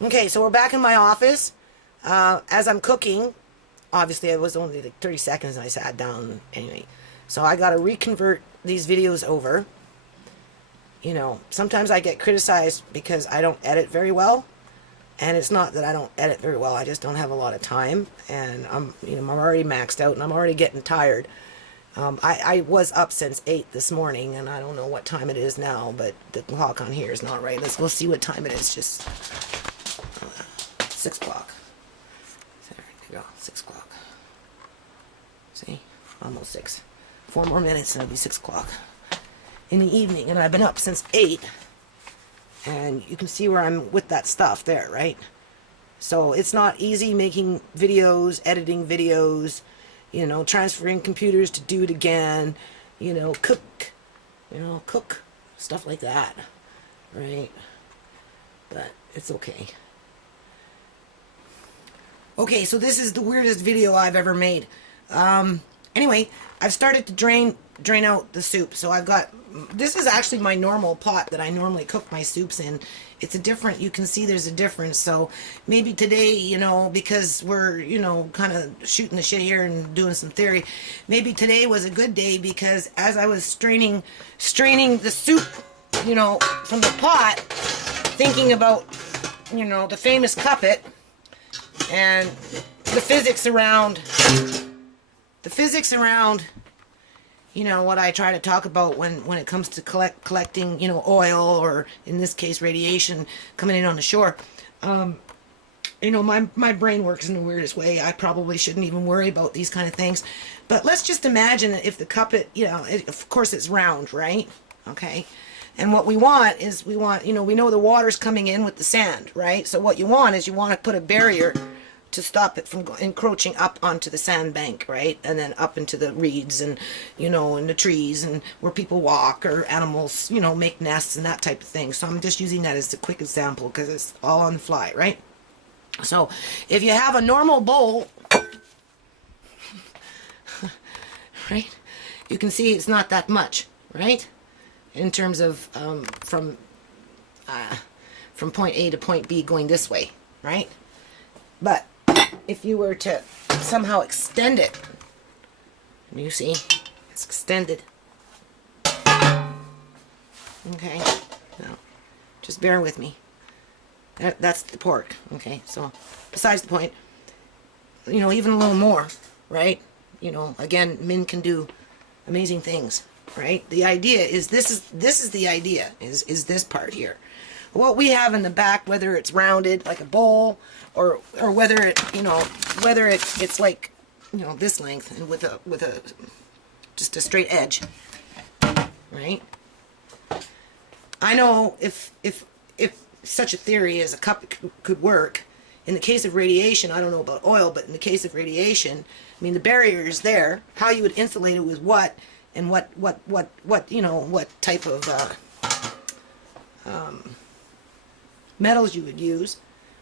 Okay, so we're back in my office. As I'm cooking, obviously it was only like 30 seconds and I sat down anyway. So I got to reconvert these videos over. You know, sometimes I get criticized because I don't edit very well. And it's not that I don't edit very well, I just don't have a lot of time. And I'm already maxed out and I'm already getting tired. I was up since 8 this morning, and I don't know what time it is now, but the clock on here is not right. We'll see what time it is. Just 6 o'clock. There you go, 6 o'clock. See, almost 6. 4 more minutes and it'll be 6 o'clock in the evening, and I've been up since 8. And you can see where I'm with that stuff there, right? So it's not easy making videos, editing videos, you know, transferring computers to do it again, cook, stuff like that, right? But it's okay. Okay, so this is the weirdest video I've ever made. Anyway, I've started to drain out the soup. So I've got, this is actually my normal pot that I normally cook my soups in. It's a different, you can see there's a difference. So maybe today, because we're, kind of shooting the shit here and doing some theory, maybe today was a good day because as I was straining the soup, from the pot, thinking about, the famous cuppet and the physics around, what I try to talk about when it comes to collecting, oil, or in this case radiation coming in on the shore. My brain works in the weirdest way. I probably shouldn't even worry about these kind of things. But let's just imagine that if the cuppet, of course it's round, right? Okay. And what we want is, we know the water's coming in with the sand, right? So what you want is, you want to put a barrier to stop it from encroaching up onto the sandbank, right? And then up into the reeds and, and the trees and where people walk or animals, make nests and that type of thing. So I'm just using that as a quick example because it's all on the fly, right? So if you have a normal bowl, right, you can see it's not that much, right? In terms of from point A to point B going this way, right? But if you were to somehow extend it, you see, it's extended. Okay, now, just bear with me. That's the pork, okay? So, besides the point, even a little more, right? Again, men can do amazing things, right? The idea is, this is the idea, is this part here. What we have in the back, whether it's rounded like a bowl, or whether it, it's like, this length and with a just a straight edge, right? I know if such a theory as a cup could work, in the case of radiation, I don't know about oil, but in the case of radiation, I mean, the barrier is there. How you would insulate it with what, and what type of metals you would use,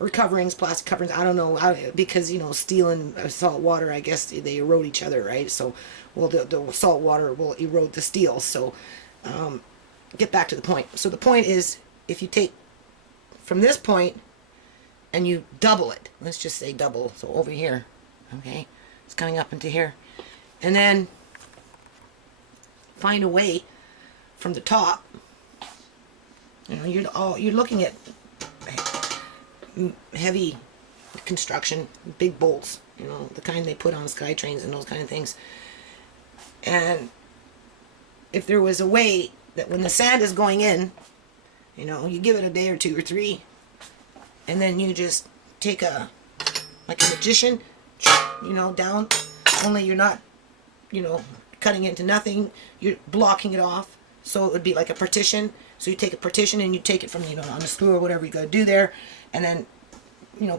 or coverings, plastic coverings, I don't know, because, steel and salt water, I guess they erode each other, right? So, well, the salt water will erode the steel. So, get back to the point. So the point is, if you take from this point and you double it, let's just say double, so over here, okay, it's coming up into here, and then find a way from the top, you're looking at heavy construction, big bolts, the kind they put on sky trains and those kind of things. And if there was a way that when the sand is going in, you give it a day or 2 or 3, and then you just take like a magician, down, only you're not, cutting it into nothing, you're blocking it off, so it would be like a partition. So you take a partition and you take it from, on a screw or whatever you got to do there, and then,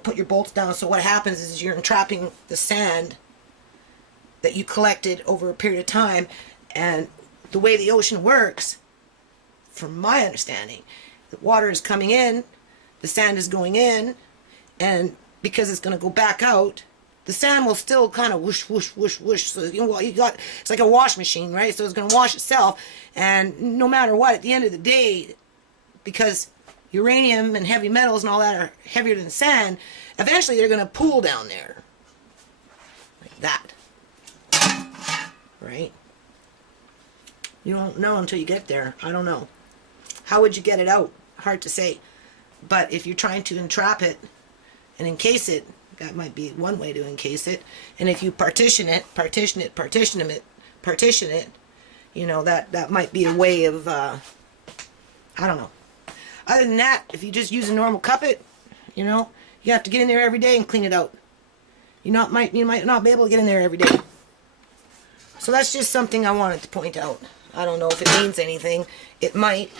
put your bolts down. So what happens is, you're entrapping the sand that you collected over a period of time. And the way the ocean works, from my understanding, the water is coming in, the sand is going in, and because it's going to go back out, the sand will still kind of whoosh, whoosh, whoosh, whoosh. So, it's like a wash machine, right? So it's going to wash itself. And no matter what, at the end of the day, because uranium and heavy metals and all that are heavier than sand, eventually they're going to pool down there. Like that. Right? You don't know until you get there. I don't know. How would you get it out? Hard to say. But if you're trying to entrap it and encase it, that might be one way to encase it. And if you partition it, you know, that might be a way of, I don't know. Other than that, if you just use a normal cuppet, you know, you have to get in there every day and clean it out. You might not be able to get in there every day. So that's just something I wanted to point out. I don't know if it means anything. It might.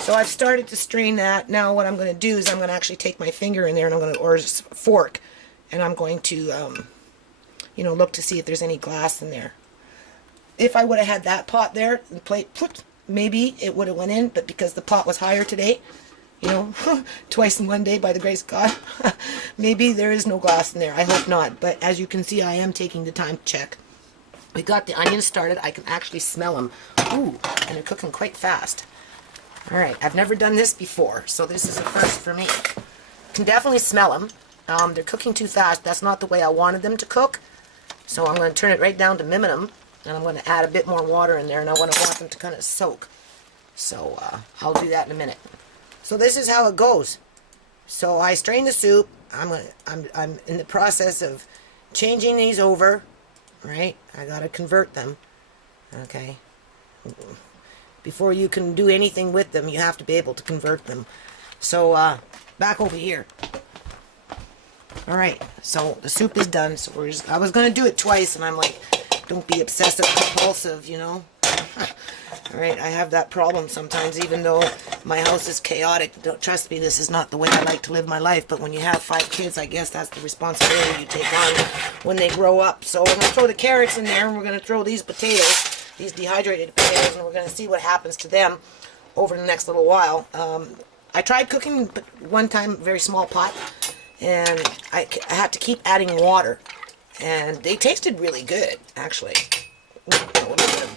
So I've started to strain that. Now what I'm going to do is I'm going to actually take my finger in there and I'm going to, or just a fork, and I'm going to, you know, look to see if there's any glass in there. If I would have had that pot there, the plate, maybe it would have went in, but because the pot was higher today, you know, twice in one day by the grace of God, maybe there is no glass in there. I hope not. But as you can see, I am taking the time to check. We got the onions started. I can actually smell them. Ooh, and they're cooking quite fast. All right, I've never done this before, so this is a first for me. Can definitely smell them. They're cooking too fast. That's not the way I wanted them to cook. So I'm going to turn it right down to minimum, and I'm going to add a bit more water in there, and I want them to kind of soak. So I'll do that in a minute. So this is how it goes. So I strain the soup. I'm in the process of changing these over. Right? I got to convert them. Okay. Before you can do anything with them, you have to be able to convert them. So, back over here. Alright, so the soup is done. So I was going to do it twice, and I'm like, don't be obsessive compulsive, you know. Alright, I have that problem sometimes, even though my house is chaotic. Don't trust me, this is not the way I like to live my life. But when you have 5 kids, I guess that's the responsibility you take on when they grow up. So I'm going to throw the carrots in there, and we're going to throw these potatoes. These dehydrated potatoes, and we're going to see what happens to them over the next little while. I tried cooking one time, a very small pot, and I had to keep adding water, and they tasted really good, actually. A little bit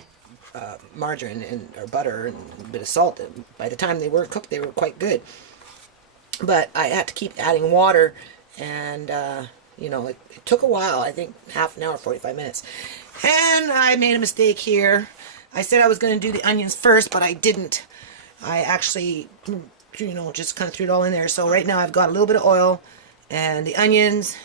of margarine or butter and a bit of salt. And by the time they were cooked, they were quite good. But I had to keep adding water, and you know, it took a while. I think half an hour, 45 minutes. And I made a mistake here. I said I was going to do the onions first, but I didn't. I actually, you know, just kind of threw it all in there. So right now I've got a little bit of oil and the onions.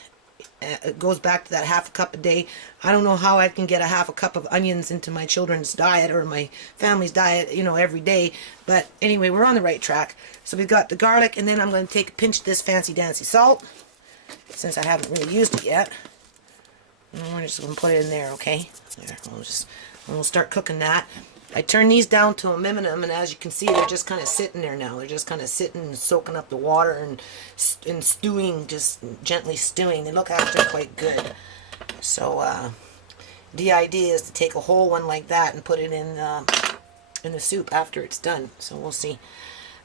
It goes back to that half a cup a day. I don't know how I can get a half a cup of onions into my children's diet or my family's diet, you know, every day. But anyway, we're on the right track. So we've got the garlic, and then I'm going to take a pinch of this fancy dancy salt, since I haven't really used it yet. And we're just going to put it in there, okay? There, we'll start cooking that. I turn these down to a minimum, and as you can see, they're just kind of sitting there now. They're just kind of sitting and soaking up the water and stewing, just gently stewing. They look actually quite good. So the idea is to take a whole one like that and put it in the soup after it's done. So we'll see.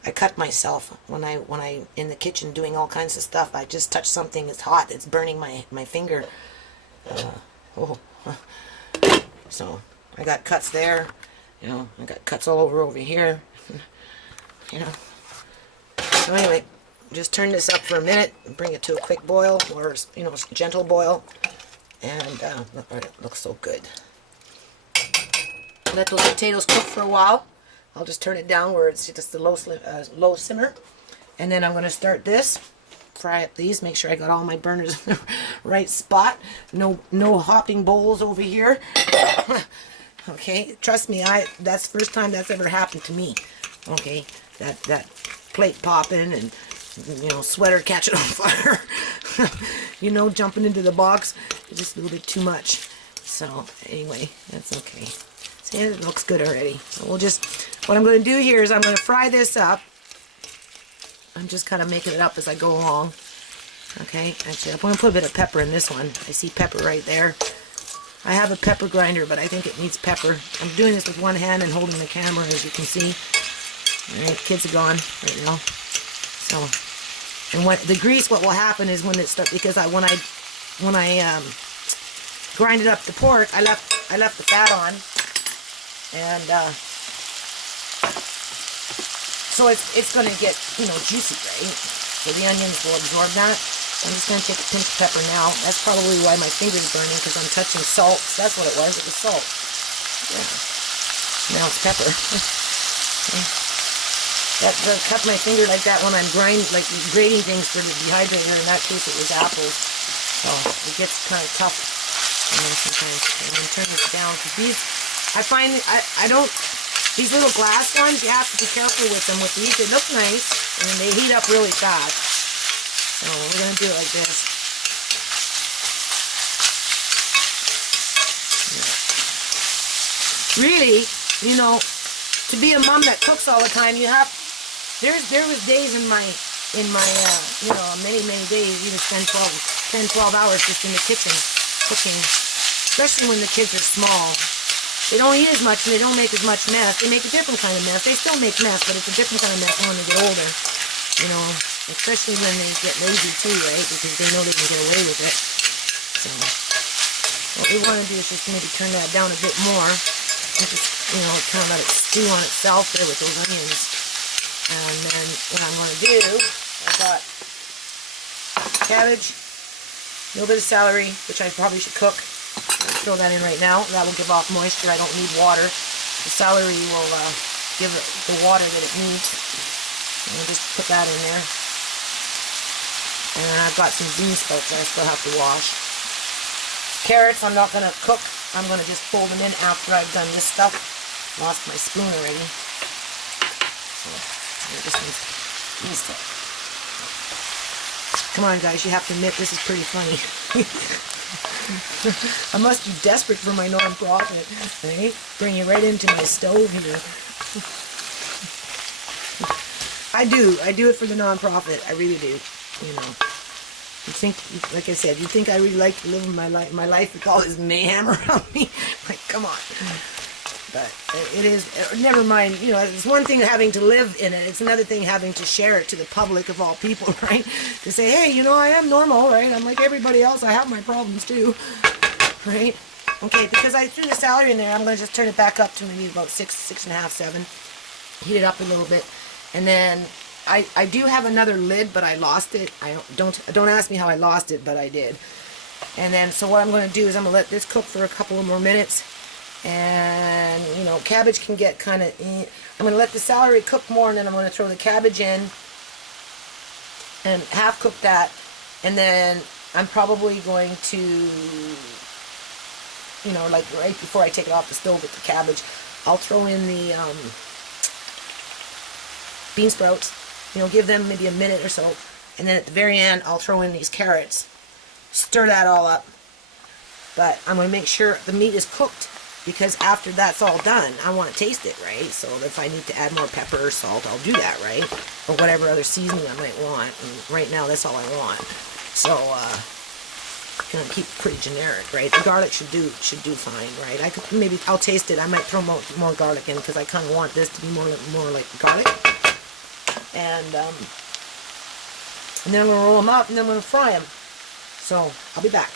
I cut myself when I in the kitchen doing all kinds of stuff. I just touch something that's hot. It's burning my finger. So I got cuts there. You know, I got cuts all over here. You know. So anyway, just turn this up for a minute and bring it to a quick boil, or, you know, gentle boil. And it looks so good. Let those potatoes cook for a while. I'll just turn it down where it's just a low simmer. And then I'm going to start this. Fry up these. Make sure I got all my burners in the right spot. No hopping bowls over here. Okay, trust me, that's the first time that's ever happened to me. Okay, that plate popping and, you know, sweater catching on fire. You know, jumping into the box, just a little bit too much. So anyway, that's okay. See, it looks good already. So what I'm going to do here is I'm going to fry this up. I'm just kind of making it up as I go along. Okay, actually, I'm going to put a bit of pepper in this one. I see pepper right there. I have a pepper grinder, but I think it needs pepper. I'm doing this with one hand and holding the camera, as you can see. Alright, kids are gone right now. So, and what the grease, what will happen is when it starts, because when I grinded up the pork, I left the fat on, and So it's going to get, juicy, right? So the onions will absorb that. So I'm just going to take a pinch of pepper now. That's probably why my finger's burning, because I'm touching salt. That's what it was. It was salt. Yeah. Now it's pepper. Okay. That cut my finger like that when I'm grating things for the dehydrator. In that case, it was apples. So it gets kind of tough. And then sometimes I'm going to turn this down, because these, I find I don't. These little glass ones, you have to be careful with them. With these, they look nice, and they heat up really fast. So we're going to do it like this. Yeah. Really, to be a mom that cooks all the time, you have. There was days in my many days, you would spend 10, 12 hours just in the kitchen cooking, especially when the kids are small. They don't eat as much and they don't make as much mess. They make a different kind of mess. They still make mess, but it's a different kind of mess when they get older. Especially when they get lazy too, right? Because they know they can get away with it. So what we want to do is just maybe turn that down a bit more. And just, kind of let it stew on itself there with those onions. And then what I'm going to do, I've got cabbage, a little bit of celery, which I probably should cook. I'll throw that in right now. That will give off moisture. I don't need water. The celery will give it the water that it needs. And I'll just put that in there. And then I've got some bean sprouts that I still have to wash. Carrots I'm not going to cook. I'm going to just fold them in after I've done this stuff. Lost my spoon already. So, this one's easy. Come on, guys. You have to admit this is pretty funny. I must be desperate for my non-profit, right? Bring you right into my stove here. I do it for the non-profit. I really do. You think, like I said, you think I really like to live my life with all this mayhem around me? Like, come on. But it is, never mind, it's one thing having to live in it. It's another thing having to share it to the public of all people, right? To say, hey, I am normal, right? I'm like everybody else. I have my problems too, right? Okay, because I threw the celery in there, I'm going to just turn it back up to maybe about 6.5, 7. Heat it up a little bit. And then I do have another lid, but I lost it. Don't ask me how I lost it, but I did. And then, so what I'm going to do is I'm going to let this cook for a couple of more minutes. And, cabbage can get kind of, I'm going to let the celery cook more, and then I'm going to throw the cabbage in and half cook that. And then I'm probably going to, like right before I take it off the stove with the cabbage, I'll throw in the bean sprouts, give them maybe a minute or so. And then at the very end, I'll throw in these carrots, stir that all up. But I'm going to make sure the meat is cooked, because after that's all done, I want to taste it, right? So if I need to add more pepper or salt, I'll do that, right? Or whatever other seasoning I might want. And right now, that's all I want. So, going to keep pretty generic, right? The garlic should do fine, right? I'll taste it. I might throw more garlic in, because I kind of want this to be more like garlic. And then I'm going to roll them up, and then I'm going to fry them. So I'll be back.